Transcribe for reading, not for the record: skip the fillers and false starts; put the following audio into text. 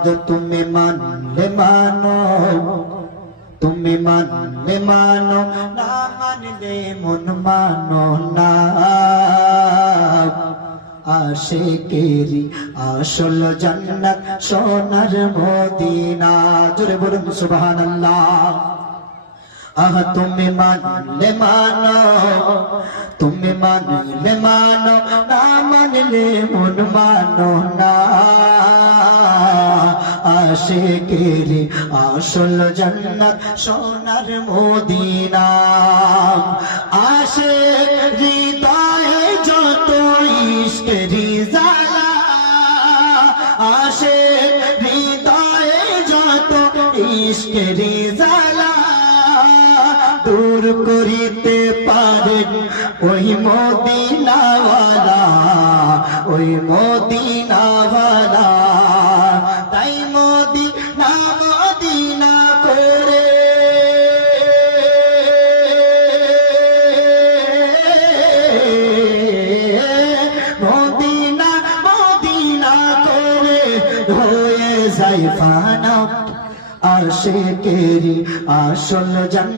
ইবাদত তুমি মানলে মানো, তুমি মানলে মানো, না মানলে মন মানো না। আশিকেরি আসল জান্নাত সোনার মদিনা। জোরে বলুন সুবহানাল্লাহ। আহ তুমি মানলে মানো, তুমি মানলে মানো, না মানলে মন মানো না। আশিকেরি আসল জান্নাত সোনার মদিনা। আশিক হৃদয়ে যত ইশকেরি জ্বালা, আশিক হৃদয়ে যত ইশকেরি জ্বালা, দূর করিতে পারেন ওই মদিনাওয়ালা, ওই মদিনাওয়ালা। তাই মদিনা মদিনা করে মদিনা মদিনা করে হয়ে যায় ফানা। আশিকেরি আসল জান্নাত